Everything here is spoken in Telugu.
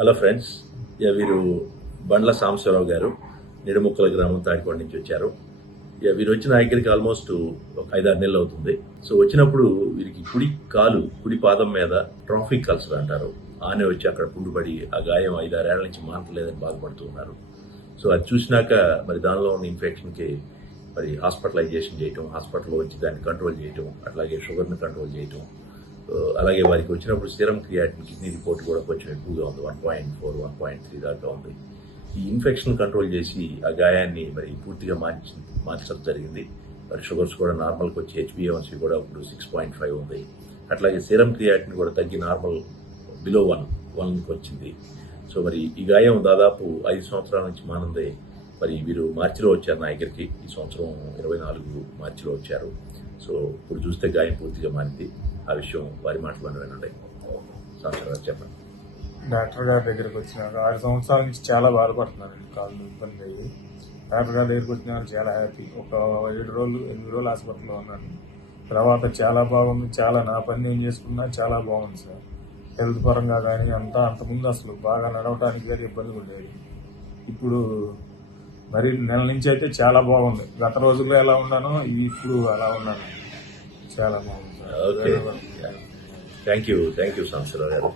హలో ఫ్రెండ్స్, వీరు బండ్ల సాంబశివరావు గారు నిడుముక్కల గ్రామం తాడికొండ నుంచి వచ్చారు. వీరు వచ్చిన దగ్గరికి ఆల్మోస్ట్ ఒక 5-6 నెలలు అవుతుంది. సో వచ్చినప్పుడు వీరికి కుడి పాదం మీద ట్రాఫిక్ కల్చర్ అంటారు. ఆనే వచ్చి అక్కడ పుండుపడి ఆ గాయం 5-6 ఏళ్ల నుంచి మానట్లేదని బాధపడుతూ ఉన్నారు. సో అది చూసినాక మరి దానిలో ఉన్న ఇన్ఫెక్షన్కి మరి హాస్పిటలైజేషన్ చేయటం, హాస్పిటల్లో వచ్చి దాన్ని కంట్రోల్ చేయటం, అట్లాగే షుగర్ని కంట్రోల్ చేయటం, అలాగే వారికి వచ్చినప్పుడు సీరం క్రియాటిన్ కిడ్నీ రిపోర్ట్ కూడా కొంచెం ఎక్కువగా ఉంది. 1.4, 1.3 దాకా ఉంది. ఈ ఇన్ఫెక్షన్ కంట్రోల్ చేసి ఆ గాయాన్ని మరి పూర్తిగా మార్చడం జరిగింది. మరి షుగర్స్ కూడా నార్మల్కి వచ్చి HbA1c కూడా ఇప్పుడు 6.5 ఉంది. అట్లాగే సీరం క్రియాటిన్ కూడా తగ్గి నార్మల్ బిలో 1కి వచ్చింది. సో మరి ఈ గాయం దాదాపు 5 సంవత్సరాల నుంచి మానందే. మరి వీరు మార్చిలో వచ్చారు నా దగ్గరికి. ఈ సంవత్సరం 24 మార్చిలో వచ్చారు. సో ఇప్పుడు చూస్తే గాయం పూర్తిగా మారింది. ఆ విషయం వారి మాటలోనే వినండి. సంవత్సరాలు చెప్పండి. డాక్టర్ గారి దగ్గరికి వచ్చినాక 6 సంవత్సరాల నుంచి చాలా బాధపడుతున్నానండి. కాళ్ళు ఇబ్బంది అయ్యి డాక్టర్ గారి దగ్గరికి వచ్చినాక చాలా హ్యాపీ. ఒక 7 రోజులు 8 రోజులు హాస్పిటల్లో ఉన్నాను. తర్వాత చాలా బాగుంది. చాలా నా పని నేను చేసుకున్నా చాలా బాగుంది సార్. హెల్త్ పరంగా కానీ అంతకుముందు అసలు బాగా నడవటానికి కానీ ఇబ్బంది ఉండేది. ఇప్పుడు మరి నెల నుంచి అయితే చాలా బాగుంది. గత రోజుల్లో ఎలా ఉన్నానో ఇప్పుడు అలా ఉన్నాను. చాలా బాగుంది సార్. ఓకే, థ్యాంక్ యూ సంవత్సరాలు గారు.